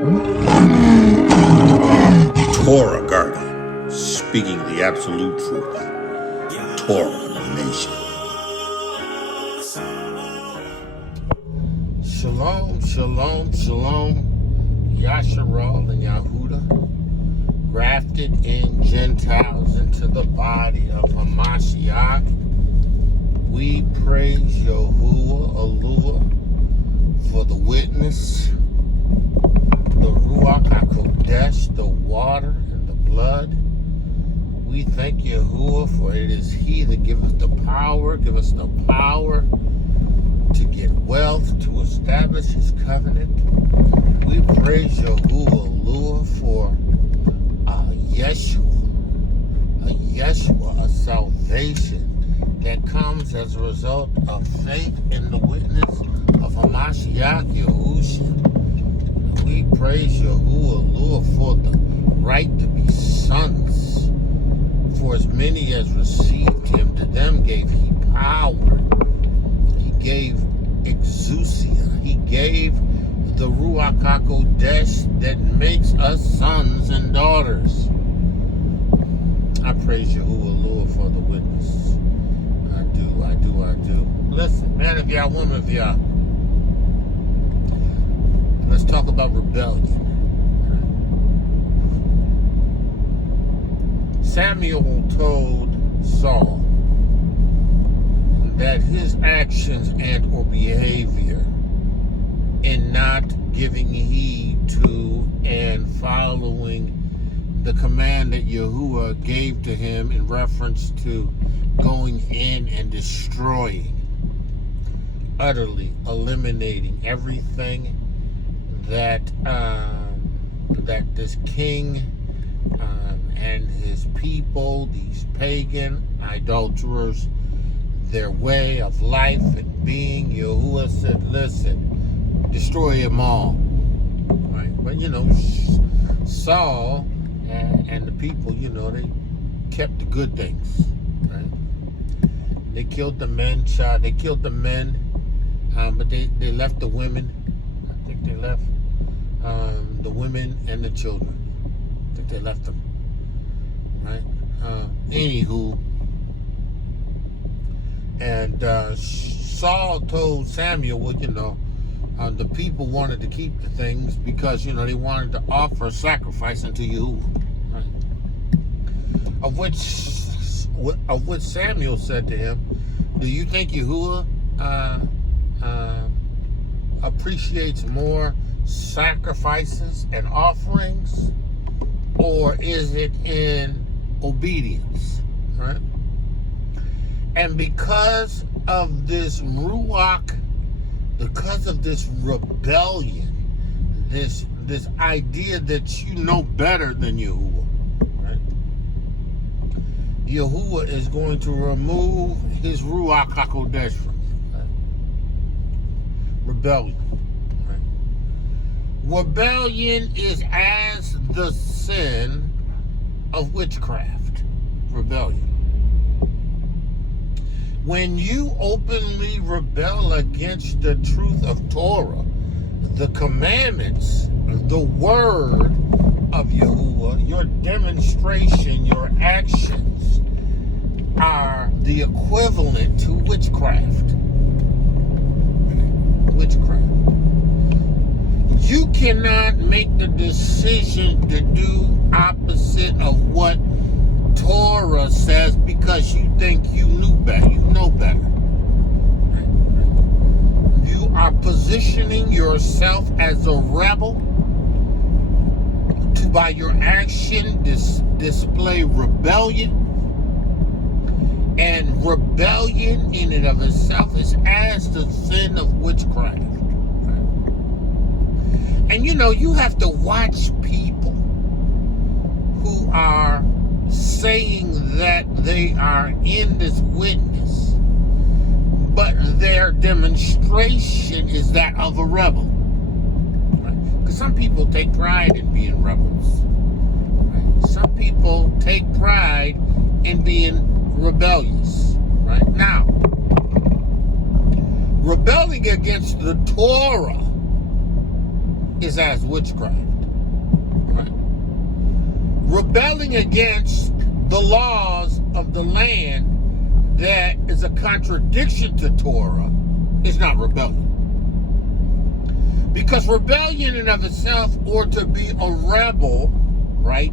ToRaH Guardian, speaking the absolute truth. ToRaH Nation. Shalom, shalom, shalom. Yashar and Yahudah, grafted in Gentiles into the body of Hamashiach. We praise Yahuwah, Alua, for the witness, the Ruach HaKodesh, the water and the blood. We thank Yahuwah, for it is He that giveth the power, give us the power to get wealth, to establish His covenant. We praise Yahuwah, Alua, for Yeshua, a salvation that comes as a result of faith in the witness of Hamashiach, Yahusha. We praise Yahuwah, Lord, for the right to be sons. For as many as received Him, to them gave He power. He gave exousia. He gave the Ruach HaKodesh that makes us sons and daughters. I praise Yahuwah, Lord, for the witness. I do. Listen, man of Yah, woman of Yah, let's talk about rebellion. Samuel told Saul that his actions and or behavior in not giving heed to and following the command that Yahuwah gave to him in reference to going in and destroying, utterly eliminating everything that that this king and his people, these pagan idolaters, their way of life and being. Yahuwah said, listen, destroy them all. Right? But Saul and the people, they kept the good things. Right? They killed the men, but they left the women. I think they left the women and the children. I think they left them. Right? Anywho, and Saul told Samuel, the people wanted to keep the things because, they wanted to offer a sacrifice unto Yahuwah. Right? Of which Samuel said to him, do you think Yahuwah appreciates more sacrifices and offerings, or is it in obedience? Right? And because of this ruach, because of this rebellion, this idea that you know better than Yahuwah, right? Yahuwah is going to remove His Ruach HaKodesh from you. Right? Rebellion. Right? Rebellion is as the sin of witchcraft. Rebellion. When you openly rebel against the truth of ToRaH, the commandments, the word of Yahuwah, your demonstration, your actions are the equivalent to witchcraft. Witchcraft. You cannot make the decision to do opposite of what ToRaH says because you think you know better. You are positioning yourself as a rebel to, by your action, display rebellion. And rebellion in and of itself is as the sin of witchcraft. And you have to watch people who are saying that they are in this witness, but their demonstration is that of a rebel. Right? Because some people take pride in being rebels. Right? Some people take pride in being rebellious. Right? Now, rebelling against the ToRaH is as witchcraft. rebelling against the laws of the land that is a contradiction to Torah is not rebellion. Because rebellion in of itself, or to be a rebel, right,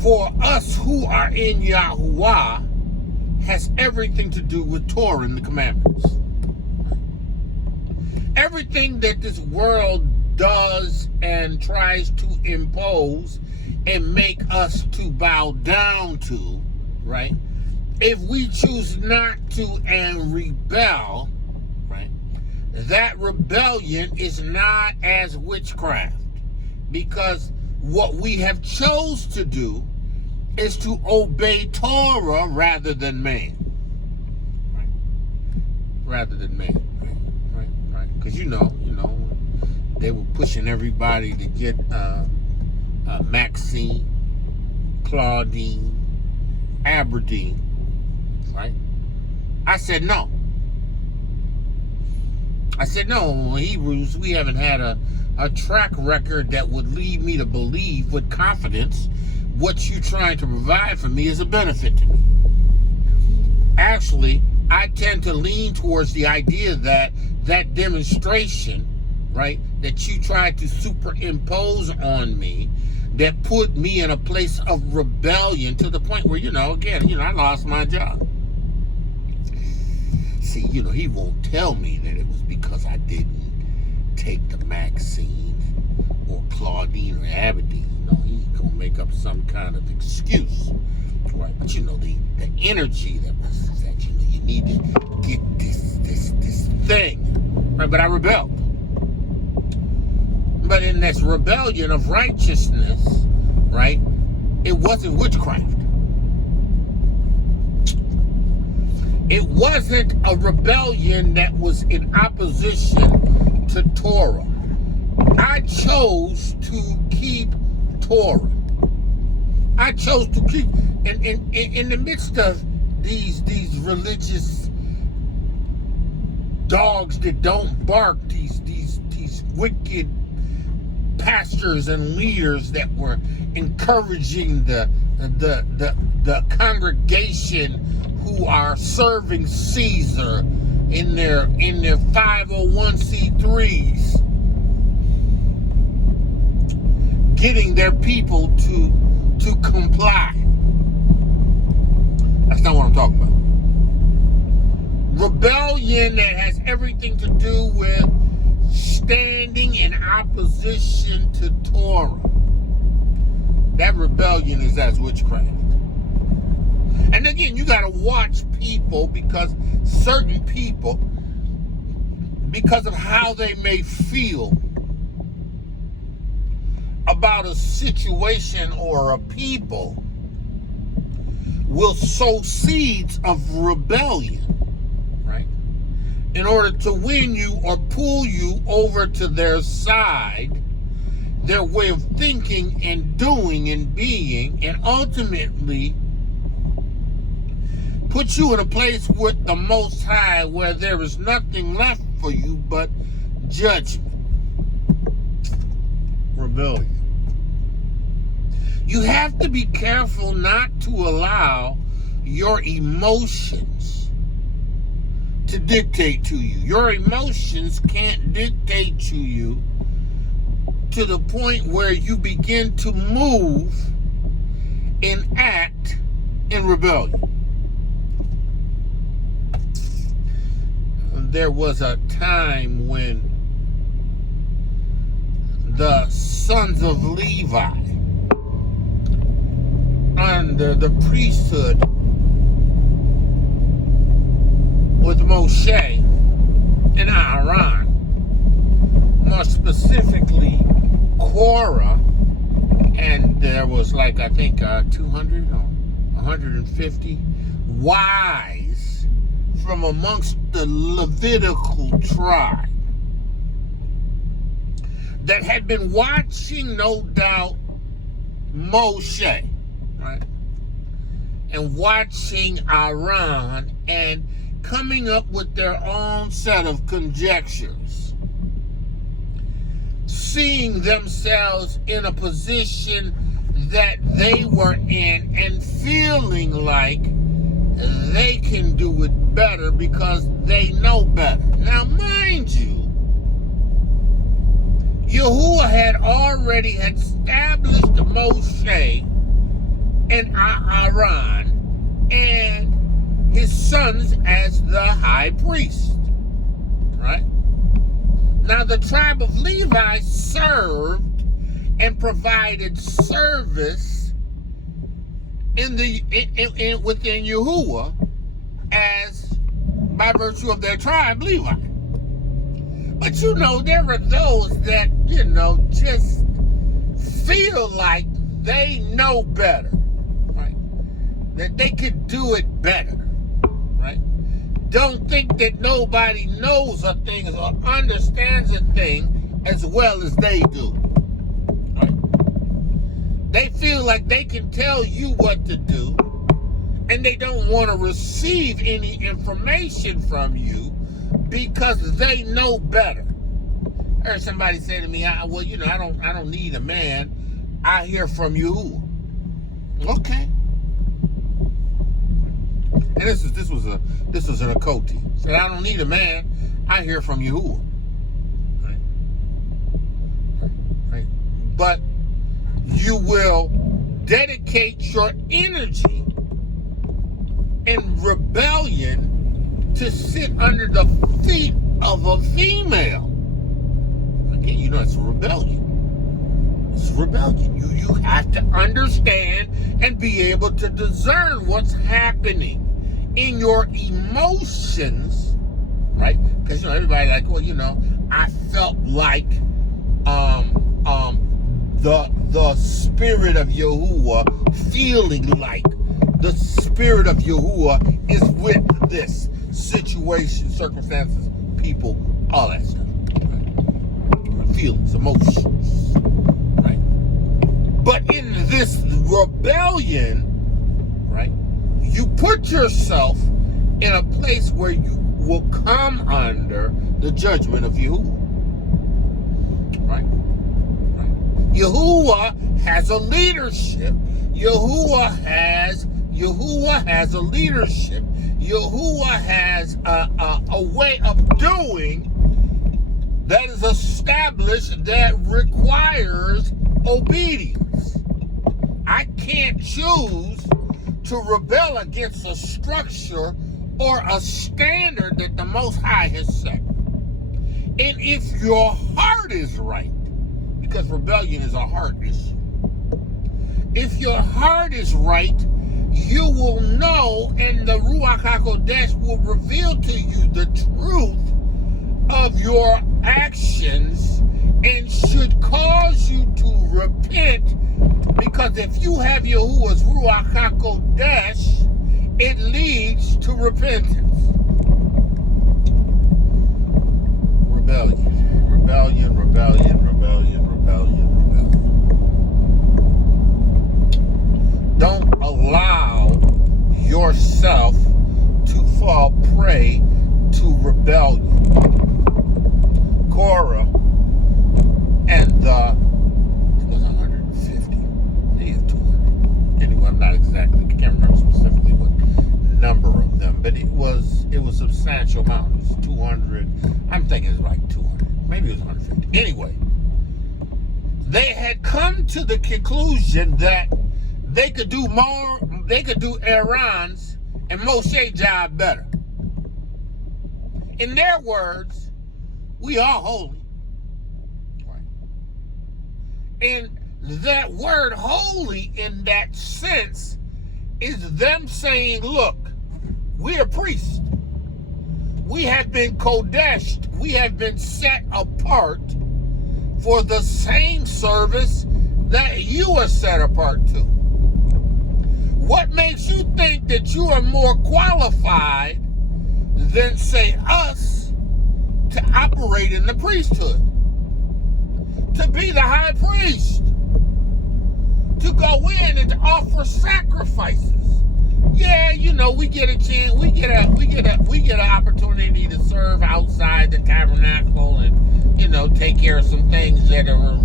for us who are in Yahuwah, has everything to do with Torah and the commandments. Everything that this world does and tries to impose and make us to bow down to, right? If we choose not to and rebel, right, that rebellion is not as witchcraft, because what we have chose to do is to obey Torah rather than man, right? Rather than man, right? Because you know, they were pushing everybody to get Maxine, Claudine, Aberdeen, right? I said no. In Hebrews, we haven't had a track record that would lead me to believe with confidence what you're trying to provide for me is a benefit to me. Actually, I tend to lean towards the idea that that demonstration, right, that you tried to superimpose on me, that put me in a place of rebellion to the point where, I lost my job. See, he won't tell me that it was because I didn't take the Maxine or Claudine or Aberdeen. He's going to make up some kind of excuse, right? But the energy that was that, you need to get this thing, right? But I rebelled. But in this rebellion of righteousness, right, it wasn't witchcraft. It wasn't a rebellion that was in opposition to Torah. I chose to keep Torah. I chose to keep, in the midst of these religious dogs that don't bark, these wicked pastors and leaders that were encouraging the congregation who are serving Caesar in their 501c3s, getting their people to comply. That's not what I'm talking about. Rebellion that has everything to do with standing in opposition to Torah. That rebellion is as witchcraft. And again, you got to watch people, because certain people, because of how they may feel about a situation or a people, will sow seeds of rebellion, right, in order to win you or pull you over to their side, their way of thinking and doing and being, and ultimately put you in a place with the Most High where there is nothing left for you but judgment. Rebellion. You have to be careful not to allow your emotions to dictate to you. Your emotions can't dictate to you to the point where you begin to move and act in rebellion. There was a time when the sons of Levi, under the priesthood with Moshe and Aaron, more specifically Korah, and there was I think 200 or 150 wise from amongst the Levitical tribe that had been watching, no doubt, Moshe, right? And watching Aaron and coming up with their own set of conjectures, seeing themselves in a position that they were in and feeling like they can do it better because they know better. Now, mind you, Yahuwah had already established Moshe and Aaron and his sons as the high priest, right? Now, the tribe of Levi served and provided service within Yahuwah as by virtue of their tribe, Levi. But you know, there are those that, you know, just feel like they know better, right? That they could do it better, right? Don't think that nobody knows a thing or understands a thing as well as they do, right? They feel like they can tell you what to do, and they don't want to receive any information from you because they know better. I heard somebody say to me, well, you know, I don't need a man. I hear from you. Okay. And this was an occulty. Said, I don't need a man. I hear from you. Right. Right. But you will dedicate your energy in rebellion to sit under the feet of a female. Again, you know, it's a rebellion. It's rebellion. You have to understand and be able to discern what's happening in your emotions, right? Because, you know, everybody like, well, you know, I felt like the spirit of Yahuwah, feeling like the spirit of Yahuwah is with this situation, circumstances, people, all that stuff. Right? Feelings, emotions, right? But in this rebellion, right, you put yourself in a place where you will come under the judgment of Yahuwah. Right? Right? Yahuwah has a leadership. Yahuwah has a leadership. Yahuwah has a way of doing that is established that requires obedience. I can't choose to rebel against a structure or a standard that the Most High has set. And if your heart is right, because rebellion is a heart issue, if your heart is right, you will know, and the Ruach HaKodesh will reveal to you the truth of your actions and should cause you to repent, because if you have Yahuwah's Ruach HaKodesh, it leads to repentance. Rebellion, rebellion, rebellion, rebellion, rebellion, rebellion. Don't allow yourself to fall prey to rebellion. Korah and it was 150. They have 200. Anyway, I'm not exactly, I can't remember specifically what number of them, but it was a substantial amount. It was 200. I'm thinking it was like 200. Maybe it was 150. Anyway, they had come to the conclusion that they could do more, they could do Aaron's and Moshe's job better. In their words, we are holy. Right. And that word holy in that sense is them saying, look, we are priests. We have been kodeshed. We have been set apart for the same service that you are set apart to. What makes you think that you are more qualified than, say, us to operate in the priesthood? To be the high priest? To go in and to offer sacrifices? Yeah, you know, we get a chance, we get an opportunity to serve outside the tabernacle and, you know, take care of some things that are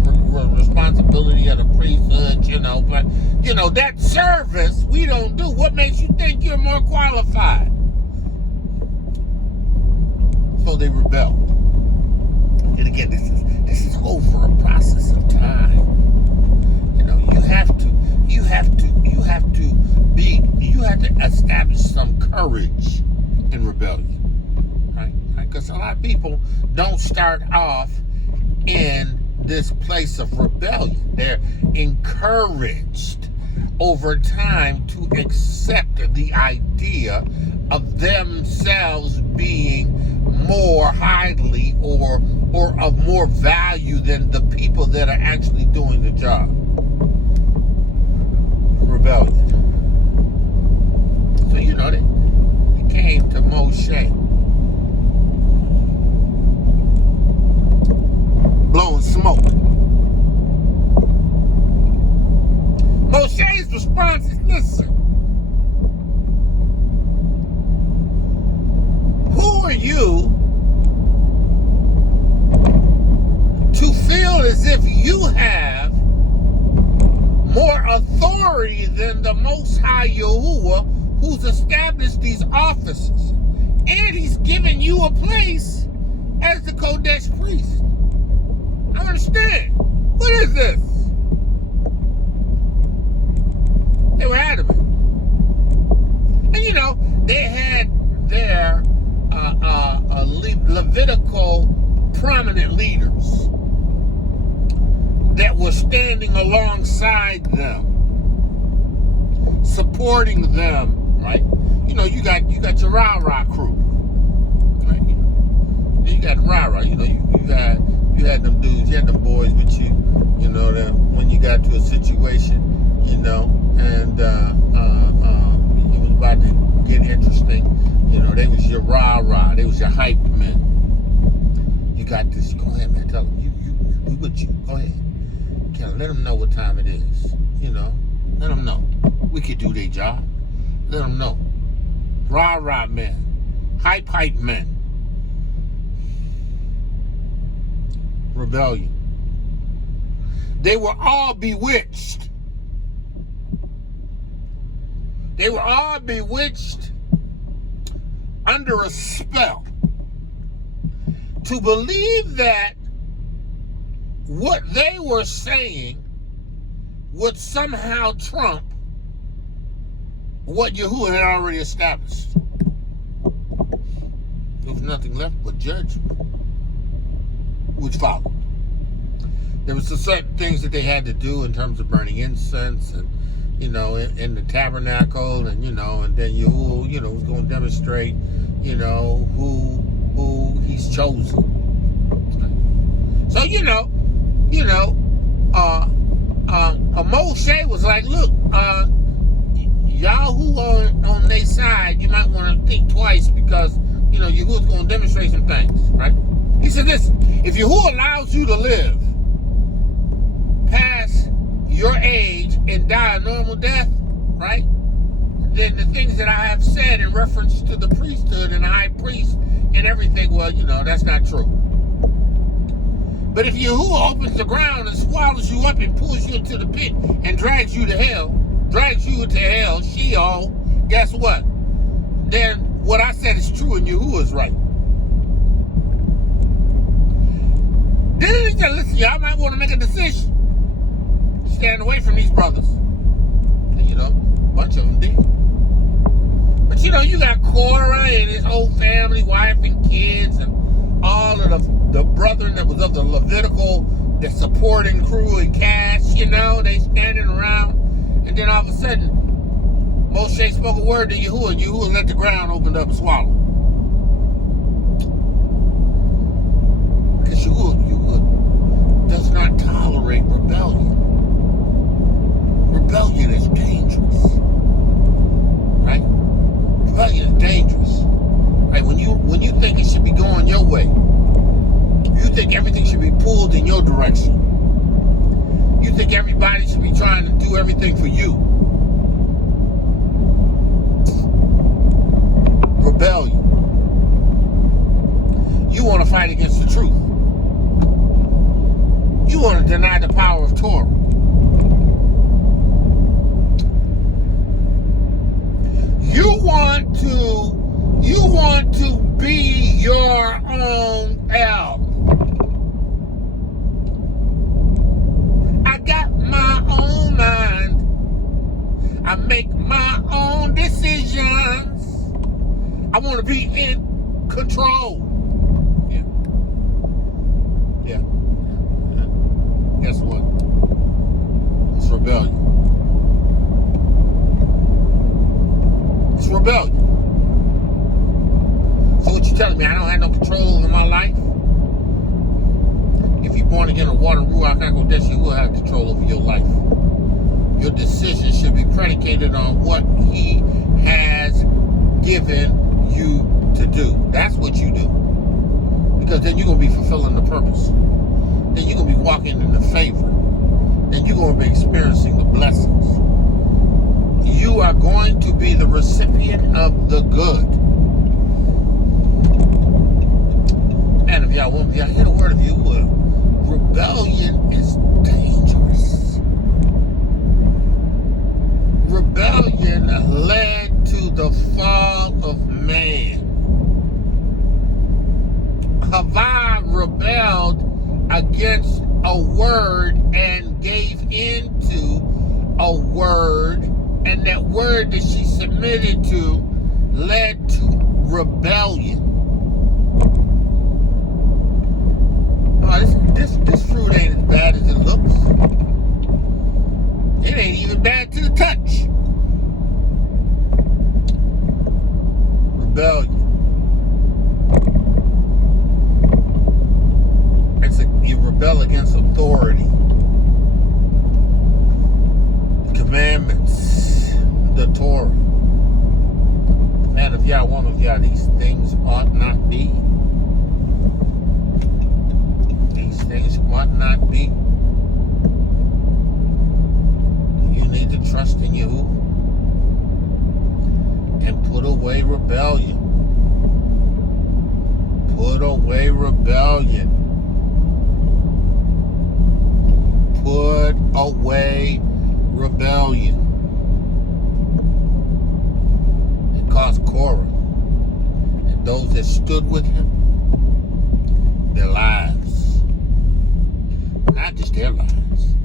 responsibility of the priesthood, you know. know, but, you know, that service we don't do. What makes you think you're more qualified? So they rebel. And again, this is over a process of time. You know, you have to establish some courage in rebellion, right? Because a lot of people don't start off in this place of rebellion. They're encouraged over time to accept the idea of themselves being more highly or of more value than the people that are actually doing the job. Rebellion. So, you know, they came to Moshe, blowing smoke. Moshe's response is, listen, who are you to feel as if you have more authority than the Most High Yahuwah, who's established these offices, and he's given you a place as the Kodesh priest? I don't understand. What is this? They were adamant. And you know, they had their Levitical prominent leaders that were standing alongside them, supporting them, right? You know, you got your RUACH crew, right? You got RUACH, you know, you had them dudes, you had them boys with you, you know, that when you got to a situation, you know, and it was about to get interesting, you know, they was your RUACH, they was your hype men. You got this, go ahead, man, tell them, we with you, go ahead. Let them know what time it is, you know, let them know. We could do their job. Let them know. RUACH men, hype men. Rebellion. They were all bewitched. They were all bewitched under a spell to believe that what they were saying would somehow trump what Yahuwah had already established. There was nothing left but judgment, which followed. There was some certain things that they had to do in terms of burning incense and, you know, in the tabernacle, and, you know, and then Yahuwah, you know, was going to demonstrate, you know, who he's chosen. So, Moshe was like, look, y'all who are on their side, you might want to think twice, because, you know, Yahuwah's going to demonstrate some things, right? He said, listen, if Yahuwah allows you to live past your age and die a normal death, right, then the things that I have said in reference to the priesthood and the high priest and everything, well, you know, that's not true. But if Yahuwah opens the ground and swallows you up and pulls you into the pit and drags you into hell, Sheol, guess what? Then what I said is true and Yahuwah is right. Then he said, listen, y'all might want to make a decision. Stand away from these brothers. And, you know, a bunch of them did. But, you know, you got Korah and his whole family, wife and kids, and all of the brethren that was of the Levitical, the supporting crew and cast, you know, they standing around. And then all of a sudden, Moshe spoke a word to Yahuwah, and Yahuwah let the ground open up and swallow. Because Yahuwah does not tolerate rebellion. Rebellion is dangerous. Right? Rebellion is dangerous. Right? When you think it should be going your way, you think everything should be pulled in your direction. You think everybody should be trying to do everything for you. Rebellion. You want to fight against the truth. You want to deny the power of ToRaH. I make my own decisions. I want to be in control. Yeah. Yeah. Guess what? It's rebellion. It's rebellion. So what you telling me? I don't have no control over my life? If you're born again of water, RUACH, HezekiYAH, you will have control over your life. Your decision should be predicated on what he has given you to do. That's what you do. Because then you're going to be fulfilling the purpose. Then you're going to be walking in the favor. Then you're going to be experiencing the blessings. You are going to be the recipient of the good. Man of Yah, woman of Yah, hear the word of Yahudah. Rebellion is dangerous. Rebellion led to the fall of man. Havah rebelled against a word and gave into a word, and that word that she submitted to led to rebellion. Oh, this fruit ain't as bad as it looks. It ain't even bad to the touch. Rebellion. You rebel against authority. Commandments. The ToRaH. Man of Yah, woman of Yah, these things ought not be. These things ought not be. You need to trust in Yahudah and put away rebellion. Put away rebellion. Put away rebellion. It cost Korah and those that stood with him their lives. Not just their lives,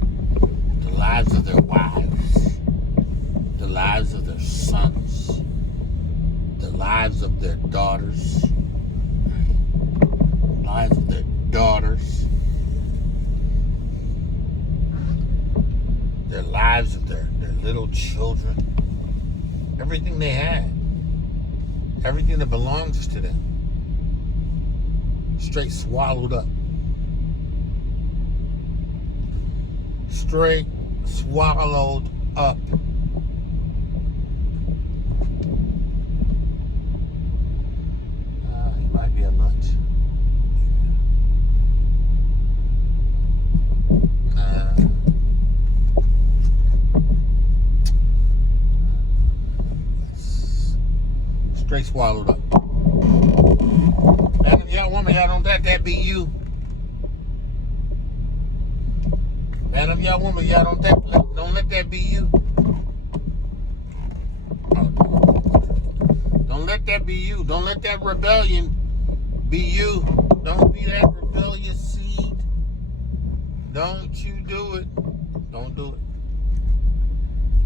the lives of their wives, the lives of their sons, the lives of their daughters, the lives of their daughters, their lives of their little children, everything they had, everything that belongs to them, straight swallowed up. Straight swallowed up. He might be a lunch. Straight swallowed up. Man, y'all woman, y'all don't let that be you. Man, if y'all woman, y'all don't let that be you. Don't let that be you. Don't let that rebellion be you. Don't be that rebellious seed. Don't you do it. Don't do it.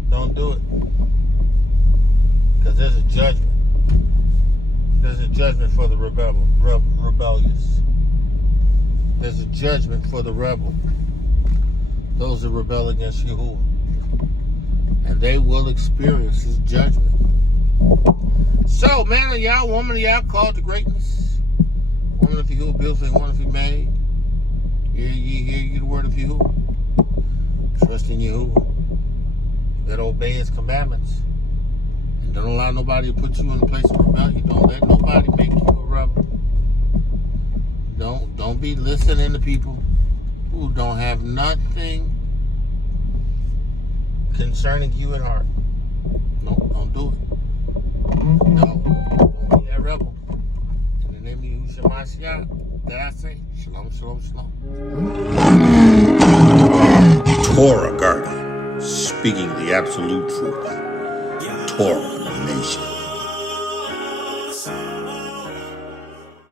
Don't do it. Because there's a judgment. There's a judgment for the rebellious. There's a judgment for the rebel. Those that rebel against Yahudah. And they will experience his judgment. So, man of Yah, woman of Yah, called to greatness. Woman of Yahudah, beautifully wonderfully made. Hear ye the word of Yahudah. Trust in Yahudah. You better obey his commandments. And don't allow nobody to put you in a place of rebellion. Don't let nobody make you a rebel. Don't be listening to people who don't have nothing concerning you at heart. No, don't do it. No, don't be that rebel. In the name of YAHUSHA, that I say, Shalom, Shalom, Shalom. ToRaH Guardian, speaking the absolute truth. ToRaH Nation.